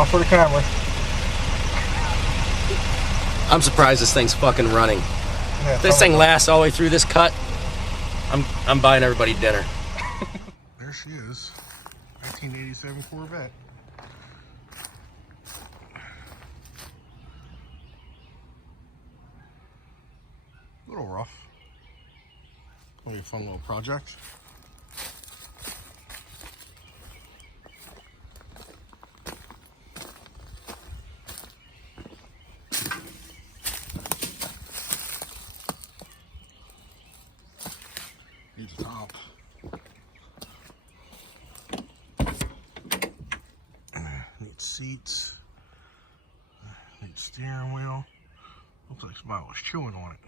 Smile for the camera. I'm surprised this thing's fucking running. Yeah, If this thing lasts all the way through this cut, I'm buying everybody dinner. There she is, 1987 Corvette. A little rough. Gonna be a fun little project. Needs a top. Needs seats. Needs steering wheel. Looks like somebody was chewing on it.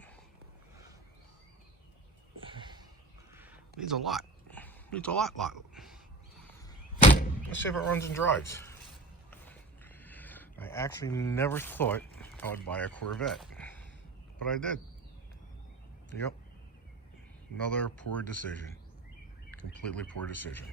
Needs a lot. Needs a lot. Let's see if it runs and drives. I actually never thought I would buy a Corvette, but I did. Yep. Another poor decision. Completely poor decision.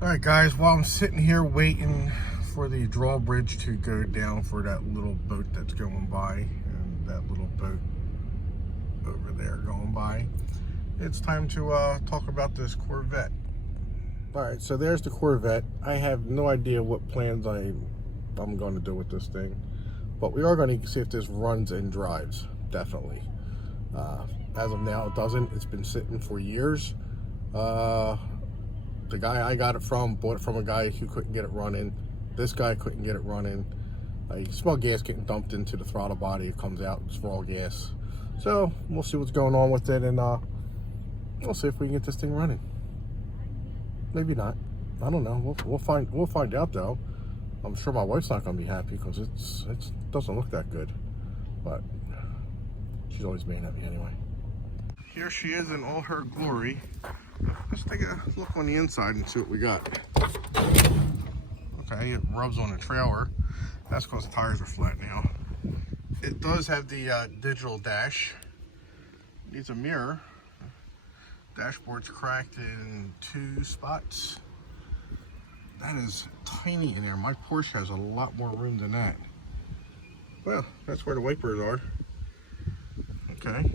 Alright guys, while I'm sitting here waiting for the drawbridge to go down for that little boat that's going by, and that little boat over there going by, it's time to talk about this Corvette. Alright, so there's the Corvette. I have no idea what plans I'm going to do with this thing, but we are going to see if this runs and drives, definitely. As of now, it doesn't. It's been sitting for years. The guy I got it from bought it from a guy who couldn't get it running. This guy couldn't get it running. You can smell gas getting dumped into the throttle body. It comes out, it's raw gas. So we'll see what's going on with it, and we'll see if we can get this thing running. Maybe not. I don't know. We'll find out though. I'm sure my wife's not gonna be happy because it doesn't look that good, but she's always mad at me anyway. Here she is in all her glory. Let's take a look on the inside and see what we got. Okay, it rubs on the trailer. That's because the tires are flat now. It does have the digital dash. Needs a mirror. Dashboard's cracked in 2 spots. That is tiny in there. My Porsche has a lot more room than that. Well, that's where the wipers are. Okay.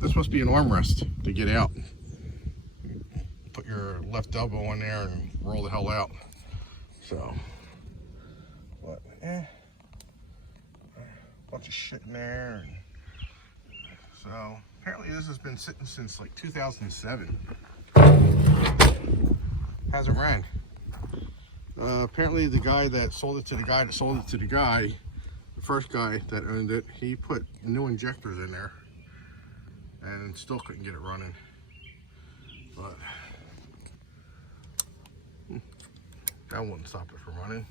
This must be an armrest to get out. Put your left elbow on there and roll the hell out. So, but bunch of shit in there. And so apparently this has been sitting since like 2007. Hasn't ran. Apparently the guy that sold it to the guy the first guy that owned it, he put new injectors in there and still couldn't get it running. But that wouldn't stop it from running.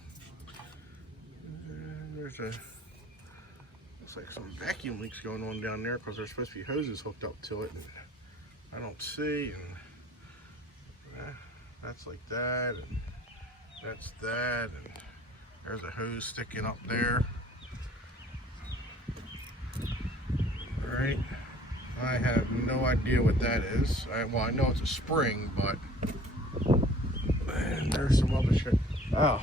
There's looks like some vacuum leaks going on down there because there's supposed to be hoses hooked up to it, and I don't see. And that's like that, and that's that, and there's a hose sticking up there. All right. I have no idea what that is. Well, I know it's a spring, but man, there's some other shit. Oh,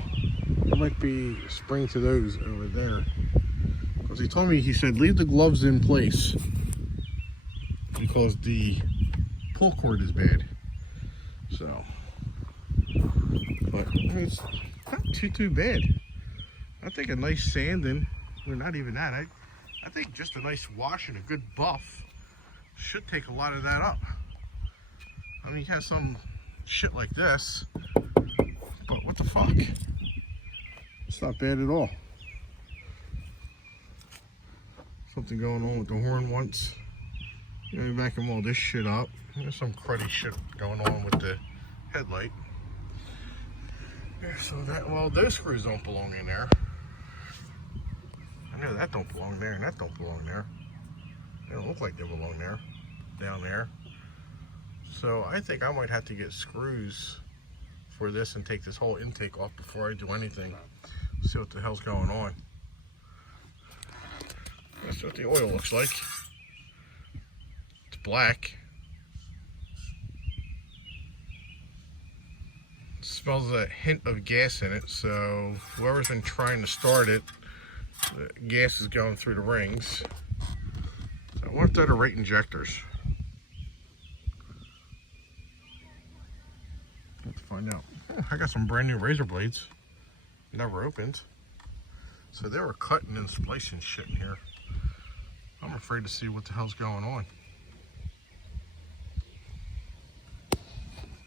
there might be a spring to those over there. Because he told me, he said, leave the gloves in place because the pull cord is bad. So, but it's not too bad. I think a nice sanding, or not even that. I think just a nice wash and a good buff should take a lot of that up. I mean, you have some shit like this, but what the fuck? It's not bad at all. Something going on with the horn once. Let me vacuum all this shit up. There's some cruddy shit going on with the headlight. So that, well, those screws don't belong in there. I know that don't belong there and that don't belong there. They don't look like they belong there, down there. So I think I might have to get screws for this and take this whole intake off before I do anything. See what the hell's going on. That's what the oil looks like. It's black. Smells a hint of gas in it, so whoever's been trying to start it, the gas is going through the rings. So I wonder if they're the right injectors. Let's find out. Oh, I got some brand new razor blades. Never opened. So they were cutting and splicing shit in here. I'm afraid to see what the hell's going on.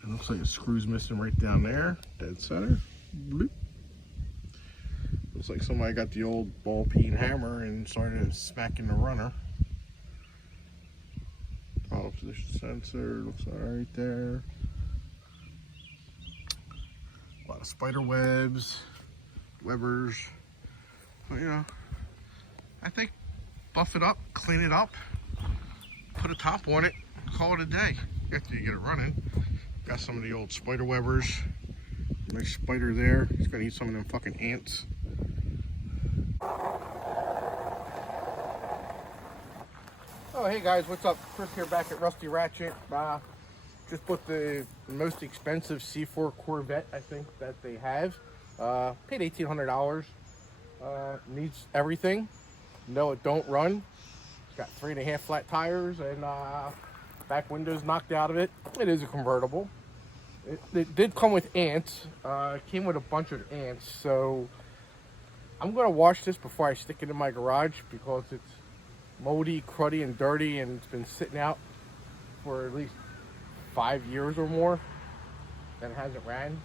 It looks like a screw's missing right down there, dead center. Bloop. Looks like somebody got the old ball peen hammer and started smacking the runner. Throttle position sensor, looks alright there. A lot of spider webs, webbers. But you know, I think buff it up, clean it up, put a top on it, call it a day after you get it running. Got some of the old spider webbers. Nice spider there. He's gonna eat some of them fucking ants. Oh, hey guys, what's up? Chris here back at Rusty Ratchet. Just bought the most expensive C4 Corvette, I think, that they have. Paid $1,800. Needs everything. No, it don't run. It's got 3.5 flat tires and back windows knocked out of it. It is a convertible. It did come with ants. It came with a bunch of ants, so I'm gonna wash this before I stick it in my garage because it's moldy, cruddy, and dirty, and it's been sitting out for at least 5 years or more and it hasn't ran.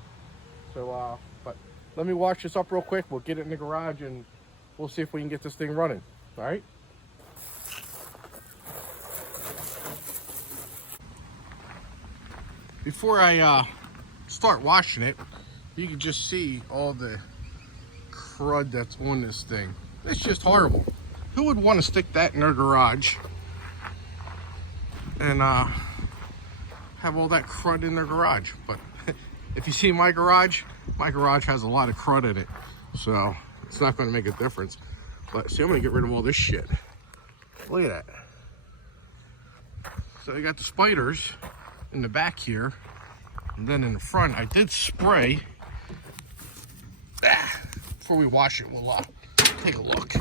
So but let me wash this up real quick. We'll get it in the garage and we'll see if we can get this thing running. All right. Before I start washing it, you can just see all the crud that's on this thing. It's just horrible. Who would want to stick that in their garage and have all that crud in their garage? But if you see my garage has a lot of crud in it, so it's not going to make a difference. But see, I'm going to get rid of all this shit. Look at that. So you got the spiders in the back here, and then in the front I did spray. Before we wash it, we'll take a look.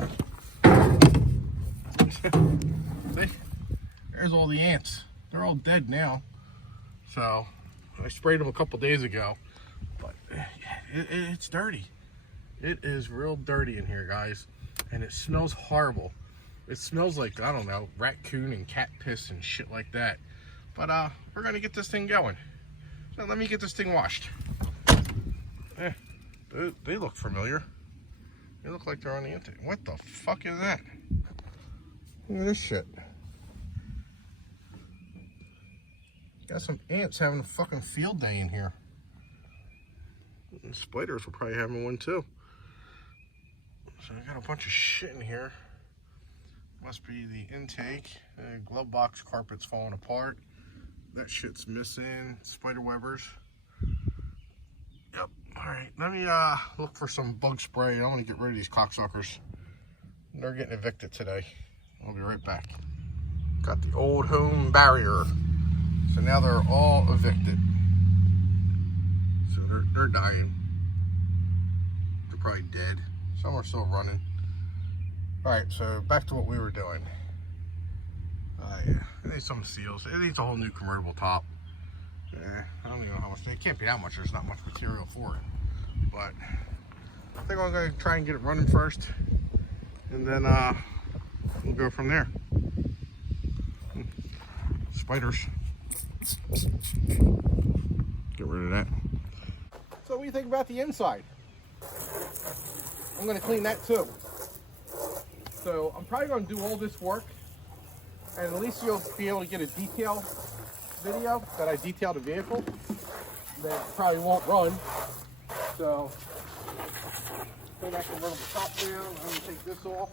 See, there's all the ants. They're all dead now. So I sprayed them a couple days ago, but it's dirty. It is real dirty in here, guys, and it smells horrible. It smells like, I don't know, raccoon and cat piss and shit like that. But we're gonna get this thing going. So let me get this thing washed. They look familiar. They look like they're on the internet. What the fuck is that? Look at this shit. Got some ants having a fucking field day in here. And spiders will probably having one too. So I got a bunch of shit in here. Must be the intake. Glove box carpet's falling apart. That shit's missing. Spider webbers. Yep. Alright, let me look for some bug spray. I'm gonna get rid of these cocksuckers. They're getting evicted today. I'll be right back. Got the old home barrier. So now they're all evicted. So they're dying. They're probably dead. Some are still running. Alright, so back to what we were doing. Yeah, it needs some seals. It needs a whole new convertible top. I don't even know how much. It can't be that much. There's not much material for it. But I think I'm going to try and get it running first. And then we'll go from there. Spiders. Get rid of that. So what do you think about the inside? I'm going to clean that too. So I'm probably going to do all this work, and at least you'll be able to get a detail video that I detail the vehicle. That probably won't run. So take that convertible top down. I'm going to take this off.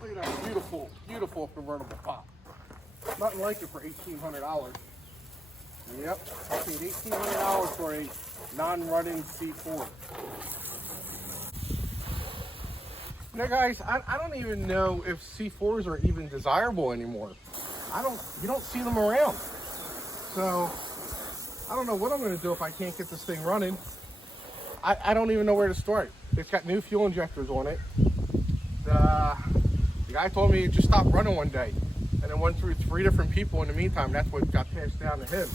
Look at that beautiful, beautiful convertible top. Nothing like it for $1,800. Yep, I paid $1,800 for a non-running C4. Now guys, I don't even know if C4s are even desirable anymore. you don't see them around. So I don't know what I'm going to do if I can't get this thing running. I don't even know where to start. It's got new fuel injectors on it. The guy told me it just stopped running one day, and it went through 3 different people in the meantime. That's what got passed down to him.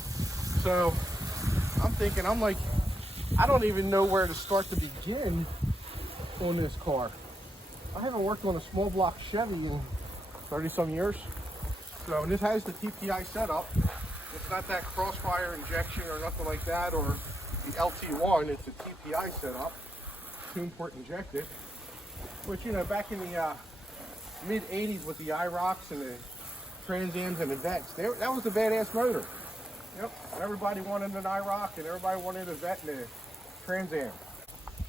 So I'm thinking, I don't even know where to start to begin on this car. I haven't worked on a small block Chevy in 30 some years. So, and this has the TPI setup. It's not that crossfire injection or nothing like that, or the LT1. It's a TPI setup, 2-port injected. Which, you know, back in the mid 80s with the IROCs and the Trans Ams and the Vets, that was a badass motor. Yep, everybody wanted an IROC and everybody wanted a Vet and a Trans Am.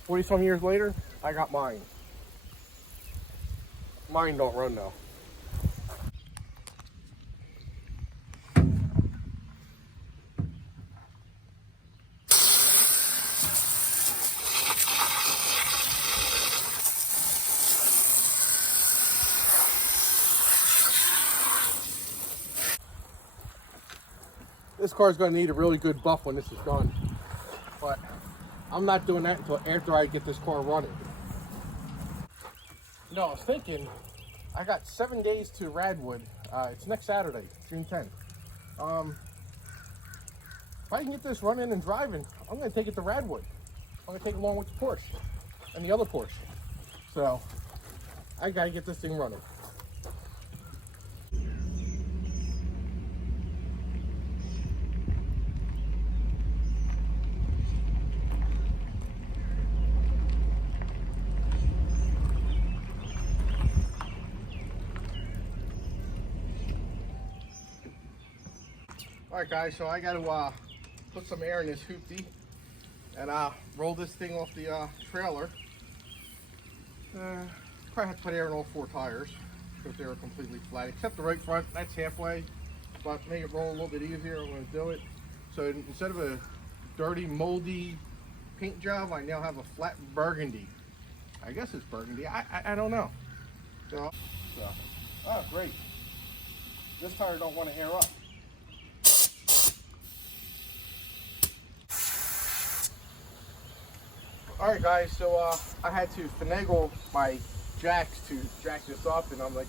40 some years later, I got mine. Mine don't run though. This car is going to need a really good buff when this is done, but I'm not doing that until after I get this car running. You know, I was thinking, I got 7 days to Radwood. It's next Saturday, June 10th. If I can get this running and driving, I'm going to take it to Radwood. I'm going to take it along with the Porsche and the other Porsche. So I got to get this thing running. Alright guys, so I got to put some air in this hoopty and roll this thing off the trailer. Probably have to put air in all 4 tires because they were completely flat, except the right front. That's halfway, but make it roll a little bit easier. I'm going to do it. So instead of a dirty, moldy paint job, I now have a flat burgundy. I guess it's burgundy. I don't know. So, oh great. This tire don't want to air up. Alright guys, so I had to finagle my jacks to jack this up, and I'm like,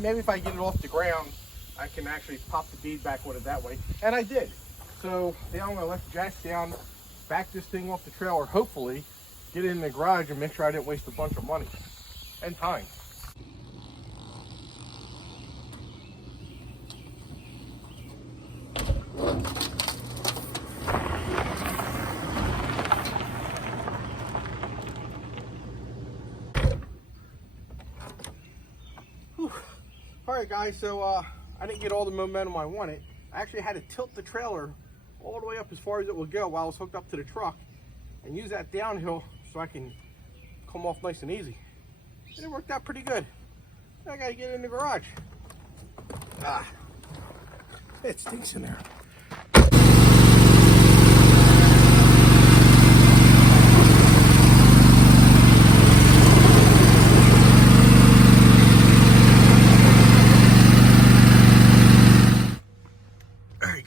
maybe if I get it off the ground, I can actually pop the bead back with it that way. And I did. So now I'm going to let the jacks down, back this thing off the trailer, hopefully, get it in the garage and make sure I didn't waste a bunch of money and time. Alright guys, so I didn't get all the momentum I wanted. I actually had to tilt the trailer all the way up as far as it would go while I was hooked up to the truck and use that downhill so I can come off nice and easy. And it worked out pretty good. I gotta get it in the garage. It stinks in there.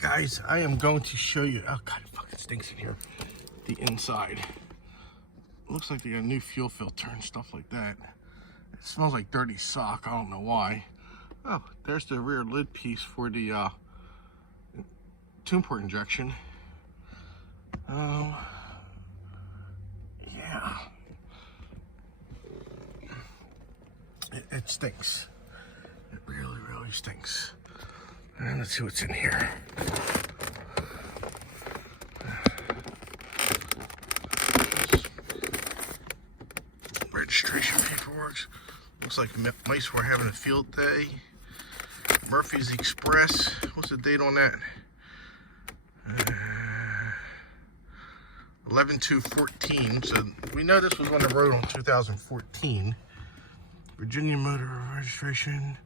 Guys, I am going to show you. Oh god, it fucking stinks in here. The inside. It looks like they got a new fuel filter and stuff like that. It smells like dirty sock. I don't know why. Oh, there's the rear lid piece for the 2-port injection. Yeah. It stinks. It really, really stinks. And let's see what's in here. Registration paperwork. Looks like mice were having a field day. Murphy's Express. What's the date on that? 11/2/14. So we know this was on the road in 2014. Virginia Motor Registration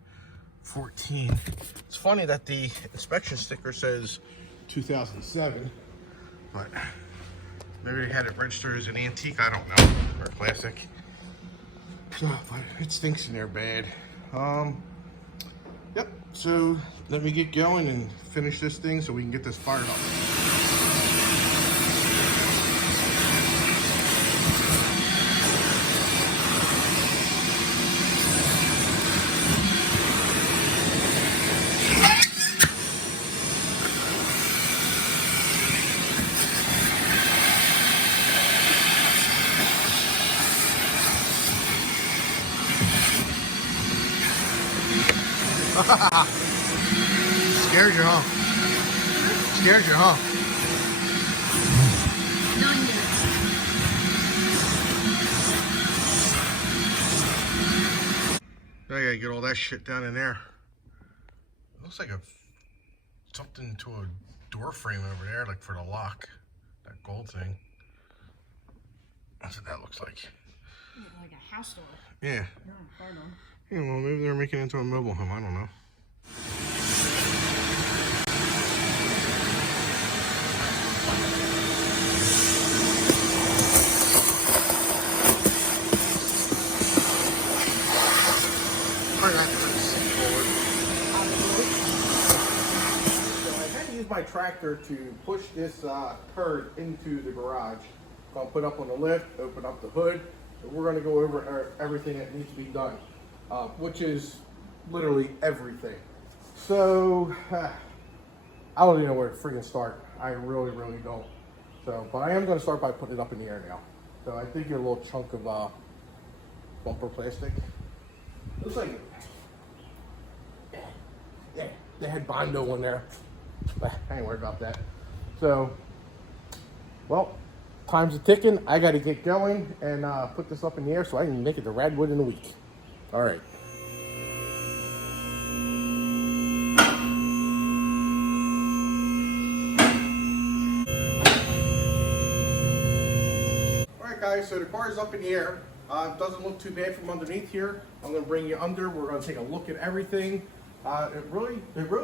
14. It's funny that the inspection sticker says 2007, but maybe they had it registered as an antique, I don't know, or classic. So, but it stinks in there bad. Yep, So let me get going and finish this thing so we can get this fired up. Scared you, huh? Scared you, huh? Now I gotta get all that shit down in there. It looks like something to a door frame over there, like for the lock. That gold thing. That's what that looks like. Yeah, like a house door. Yeah. Yeah, hard on. Yeah, well, maybe they're making it into a mobile home. I don't know. So I had to use my tractor to push this turd into the garage. I'll put up on the lift, open up the hood, and we're going to go over everything that needs to be done, which is literally everything. So I don't even know where to freaking start. I really, really don't. So, but I am going to start by putting it up in the air now. So I think a little chunk of bumper plastic. Looks like, yeah, they had Bondo in there. But I ain't worried about that. So, well, time's a ticking. I got to get going and put this up in the air so I can make it to Radwood in a week. All right. All right, guys. So the car is up in the air. It doesn't look too bad from underneath here. I'm going to bring you under. We're going to take a look at everything. It really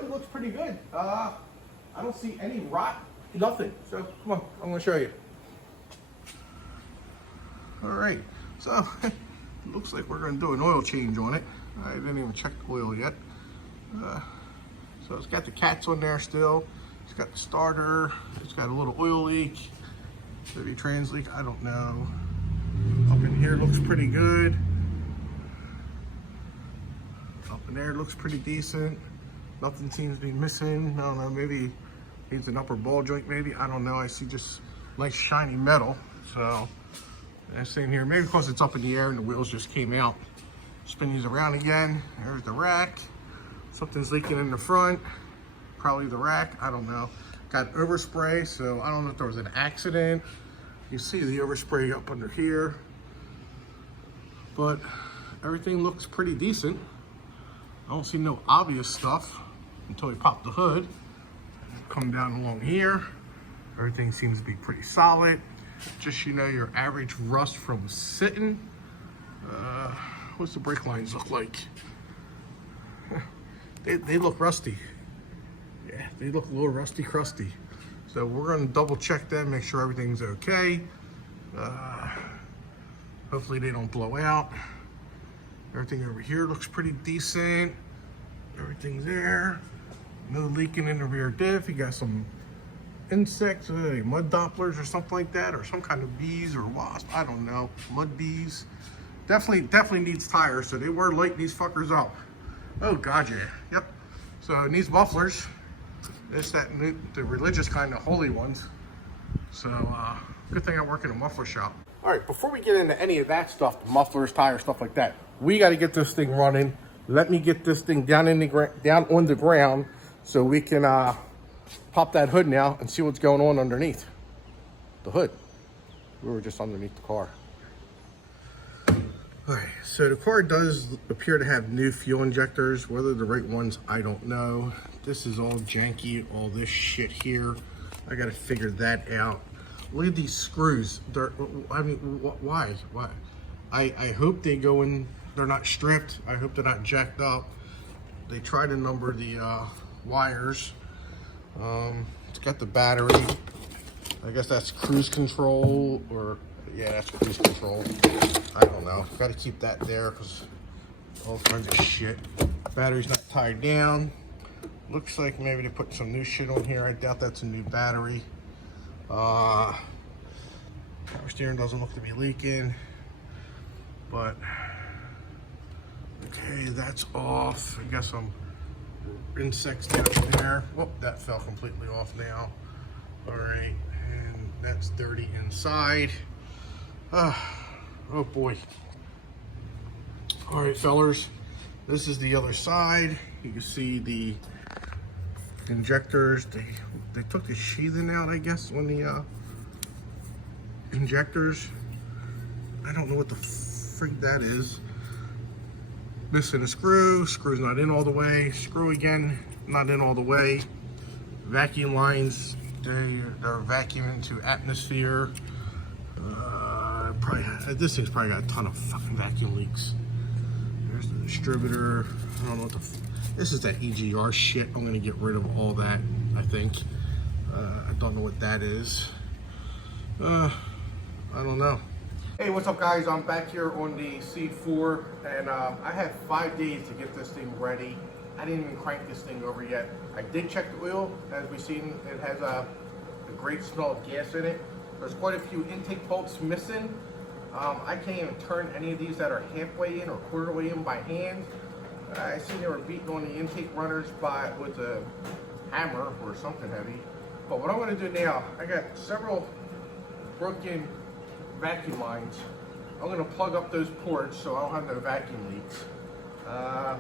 looks pretty good. I don't see any rot, nothing. So come on, I'm going to show you. All right, so it looks like we're going to do an oil change on it. I didn't even check the oil yet. So it's got the cats on there still. It's got the starter. It's got a little oil leak. Maybe trans leak, I don't know. Up in here looks pretty good. Up in there looks pretty decent. Nothing seems to be missing. I don't know, maybe needs an upper ball joint maybe. I don't know, I see just nice shiny metal. So, same here. Maybe because it's up in the air and the wheels just came out. Spin these around again. There's the rack. Something's leaking in the front. Probably the rack, I don't know. Got overspray, so I don't know if there was an accident. You see the overspray up under here. But everything looks pretty decent. I don't see no obvious stuff until we pop the hood. Come down along here. Everything seems to be pretty solid. Just, you know, your average rust from sitting. What's the brake lines look like? They look rusty. Yeah, they look a little rusty crusty. So we're gonna double check them, make sure everything's okay. Hopefully they don't blow out. Everything over here looks pretty decent. Everything's there. No leaking in the rear diff. You got some insects, mud dopplers or something like that, or some kind of bees or wasp. I don't know. Mud bees. Definitely needs tires. So they were lighting these fuckers up. Oh god, yeah. Yep. So it needs mufflers. It's the religious kind of holy ones. So good thing I work in a muffler shop. All right, before we get into any of that stuff, the mufflers, tires, stuff like that, we got to get this thing running. Let me get this thing down on the ground so we can pop that hood now and see what's going on underneath the hood. We were just underneath the car. All right, so the car does appear to have new fuel injectors. Whether the right ones, I don't know. This is all janky, all this shit here. I got to figure that out. Look at these screws. I mean, why? I hope they go in, they're not stripped. I hope they're not jacked up. They try to number the wires. It's got the battery. I guess that's cruise control, or yeah, that's cruise control. I don't know. Got to keep that there because all kinds of shit. Battery's not tied down. Looks like maybe they put some new shit on here. I doubt that's a new battery. Power steering doesn't look to be leaking, but okay, that's off. I got some insects down there. Oh, that fell completely off now. All right, and that's dirty inside. Oh boy. All right, fellers, this is the other side. You can see the injectors. They took the sheathing out, I guess, on the injectors. I don't know what the frig that is. Missing a screw. Screw's not in all the way. Screw again, not in all the way. Vacuum lines, they're vacuuming to atmosphere. This thing's probably got a ton of fucking vacuum leaks. There's the distributor. I don't know what this is, that EGR shit. I'm gonna get rid of all that, I think. I don't know what that is. I don't know. Hey, what's up guys? I'm back here on the C4 and I had 5 days to get this thing ready. I didn't even crank this thing over yet. I did check the oil. As we've seen, it has a great smell of gas in it. There's quite a few intake bolts missing. I can't even turn any of these that are halfway in or quarter way in by hand. I seen they were beating on the intake runners with a hammer or something heavy. But what I'm going to do now, I got several broken vacuum lines. I'm going to plug up those ports so I don't have no vacuum leaks. I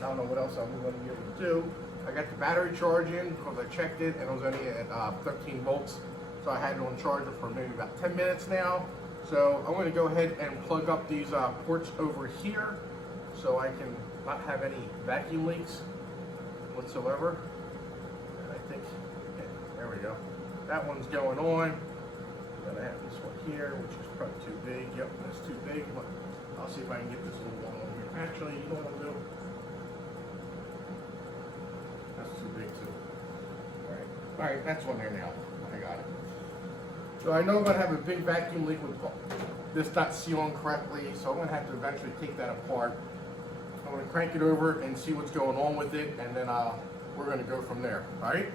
don't know what else I'm going to be able to do. I got the battery charging because I checked it and it was only at 13 volts. So I had it on charger for maybe about 10 minutes now. So I'm going to go ahead and plug up these ports over here so I can not have any vacuum leaks whatsoever. And I think, yeah, there we go. That one's going on. Then I have this one here, which is probably too big. Yep, that's too big. But I'll see if I can get this little one on here. Actually, you know what I'll do? That's too big too. All right, that's on there now. I got it. So I know I'm going to have a big vacuum leak with this not sealing correctly, so I'm going to have to eventually take that apart. I'm going to crank it over and see what's going on with it, and then we're going to go from there, all right?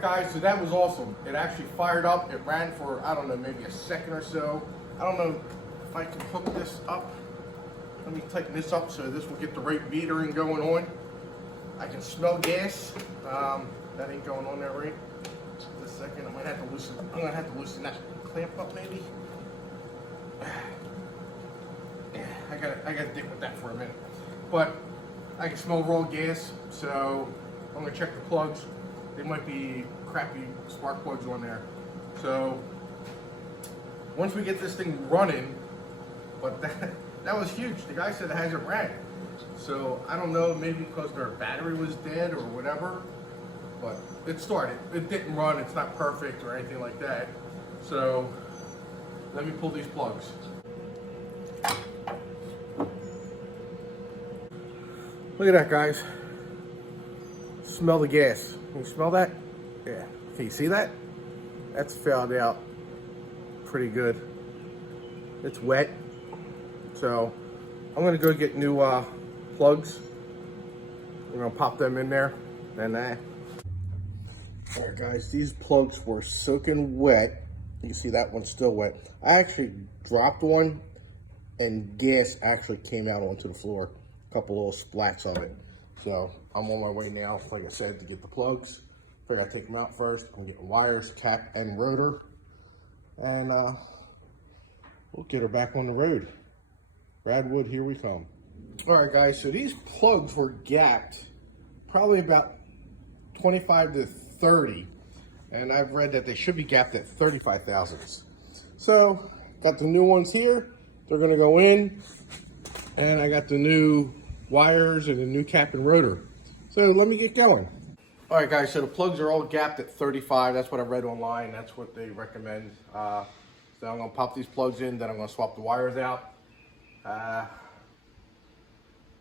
Guys, so that was awesome. It actually fired up. It ran for, I don't know, maybe a second or so. I don't know if I can hook this up. Let me tighten this up so this will get the right metering going on. I can smell gas. That ain't going on there right. Just a second. I'm gonna have to loosen that clamp up maybe. I gotta dig with that for a minute. But I can smell raw gas, so I'm gonna check the plugs. They might be crappy spark plugs on there. So once we get this thing running, but that was huge. The guy said it hasn't ran. So I don't know, maybe because their battery was dead or whatever, but it started. It didn't run. It's not perfect or anything like that. So let me pull these plugs. Look at that, guys. Smell the gas. Can you smell that? Yeah. Can you see that? That's fouled out pretty good. It's wet. So I'm gonna go get new plugs. We're gonna pop them in there. And all right, guys, these plugs were soaking wet. You can see that one's still wet. I actually dropped one and gas actually came out onto the floor. A couple little splats of it. So I'm on my way now, like I said, to get the plugs. Figure I take them out first. I'm getting wires, cap, and rotor. And we'll get her back on the road. Radwood, here we come. All right, guys, so these plugs were gapped probably about 25 to 30. And I've read that they should be gapped at 35 thousandths. So, got the new ones here. They're gonna go in. And I got the new wires and a new cap and rotor. So let me get going. All right, guys, so the plugs are all gapped at 35. That's what I read online. That's what they recommend. So I'm gonna pop these plugs in, then I'm gonna swap the wires out.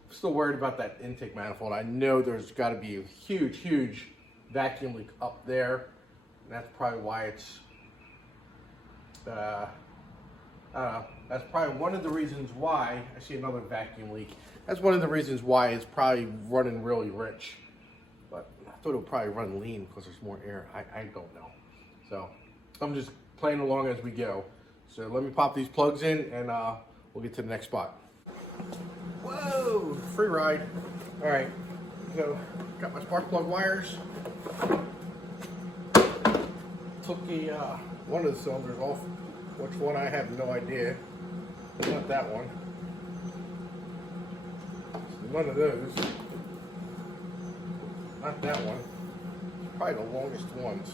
Still worried about that intake manifold. I know there's gotta be a huge vacuum leak up there. And that's probably why it's, I don't know. That's probably one of the reasons why I see another vacuum leak. That's one of the reasons why it's probably running really rich. But I thought it would probably run lean because there's more air. I don't know. So I'm just playing along as we go. So let me pop these plugs in and we'll get to the next spot. Whoa, free ride. All right, so got my spark plug wires. Took the one of the cylinders off. Which one, I have no idea. It's not that one. It's one of those. Not that one. It's probably the longest ones.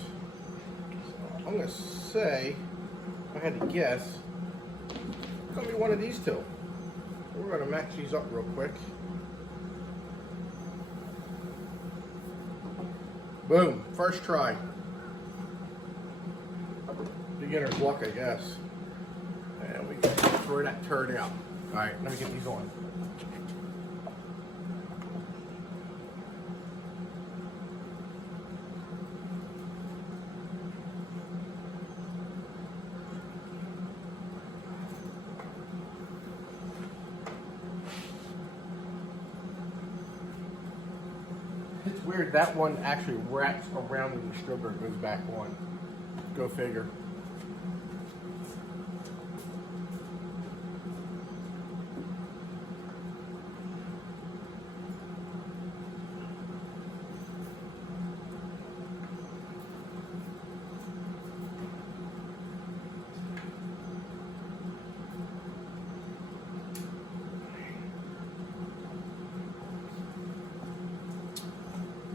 So I'm gonna say, if I had to guess, it's gonna be one of these two. We're gonna match these up real quick. Boom, first try. Beginner's luck, I guess. And we can throw that turd out. All right, let me get these on. It's weird, that one actually wraps around the distributor and goes back on. Go figure.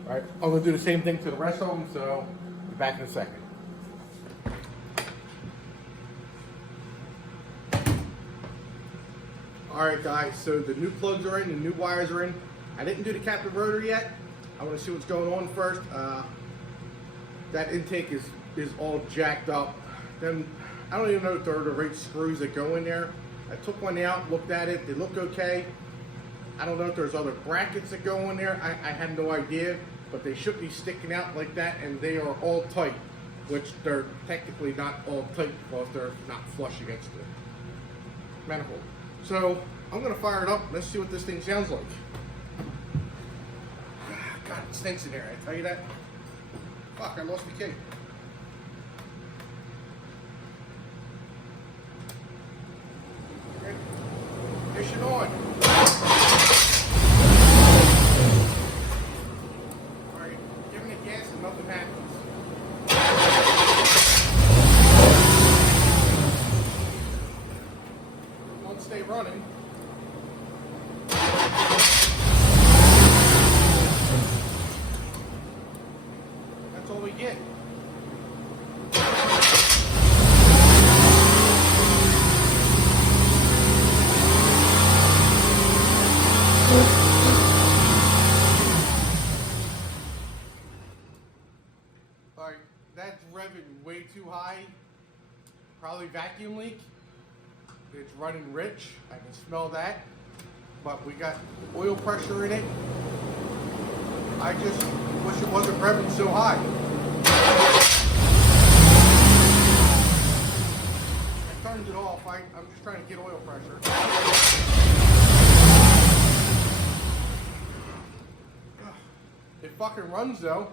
All right, I'm gonna do the same thing to the rest of them, so be back in a second. All right, guys, so the new plugs are in, the new wires are in. I didn't do the captive rotor yet. I want to see what's going on first. That intake is all jacked up. Then I don't even know if they're the right screws that go in there. I took one out, looked at it, they look okay. I don't know if there's other brackets that go in there. I had no idea, but they should be sticking out like that, and they are all tight, which they're technically not all tight because they're not flush against the manifold. So I'm gonna fire it up. Let's see what this thing sounds like. God, it stinks in here. I tell you that. Fuck, I lost the key. Okay. Ignition on. All right, giving it gas and nothing happens. Won't stay running. That's all we get. Alright, that's revving way too high. Probably vacuum leak. It's running rich. I can smell that. But we got oil pressure in it. I just wish it wasn't revving so high. I turned it off. I'm just trying to get oil pressure. It fucking runs though.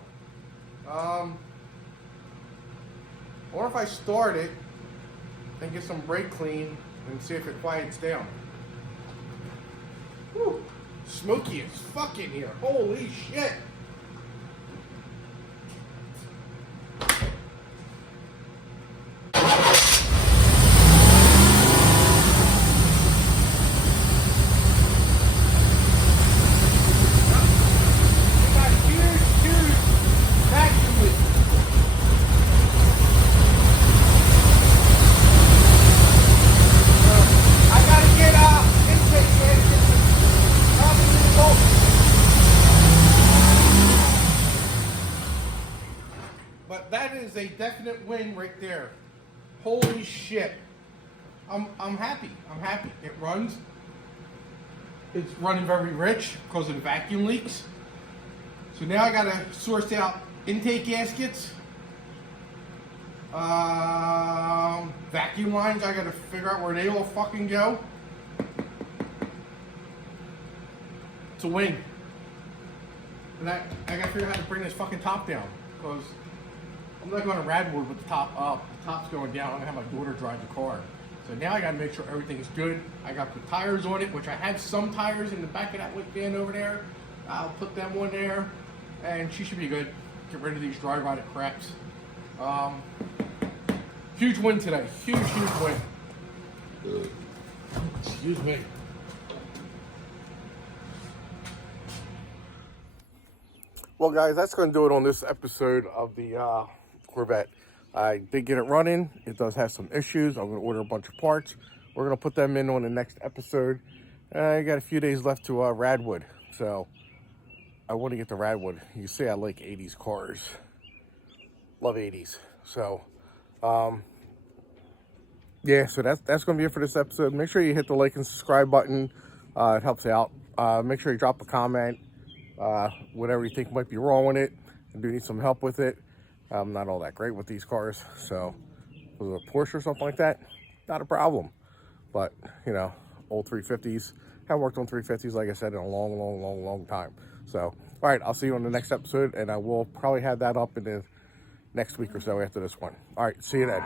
Or if I start it and get some brake clean and see if it quiets down. Whew. Smoky as fuck in here. Holy shit. win right there. Holy shit. I'm happy. I'm happy. It runs. It's running very rich because of the vacuum leaks. So now I gotta source out intake gaskets. Vacuum lines, I gotta figure out where they all fucking go. It's a win. And I gotta figure out how to bring this fucking top down. Because I'm not going to Radwood with the top up. The top's going down. I'm gonna have my daughter drive the car. So now I gotta make sure everything's good. I got the tires on it, which I have some tires in the back of that whip van over there. I'll put them on there, and she should be good. Get rid of these dry rotted craps. Huge win today. Huge win. Excuse me. Well, guys, that's going to do it on this episode of the Corvette. I did get it running. It does have some issues. I'm going to order a bunch of parts. We're going to put them in on the next episode. I got a few days left to Radwood, so I want to get to Radwood. You see, I like 80s cars. Love 80s. So, yeah, so that's going to be it for this episode. Make sure you hit the like and subscribe button. It helps out. Make sure you drop a comment. Whatever you think might be wrong with it. I do need some help with it. I'm not all that great with these cars, so if it was a Porsche or something like that, not a problem. But, you know, old 350s. Haven't worked on 350s, like I said, in a long time. So, all right, I'll see you on the next episode, and I will probably have that up in the next week or so after this one. All right, see you then.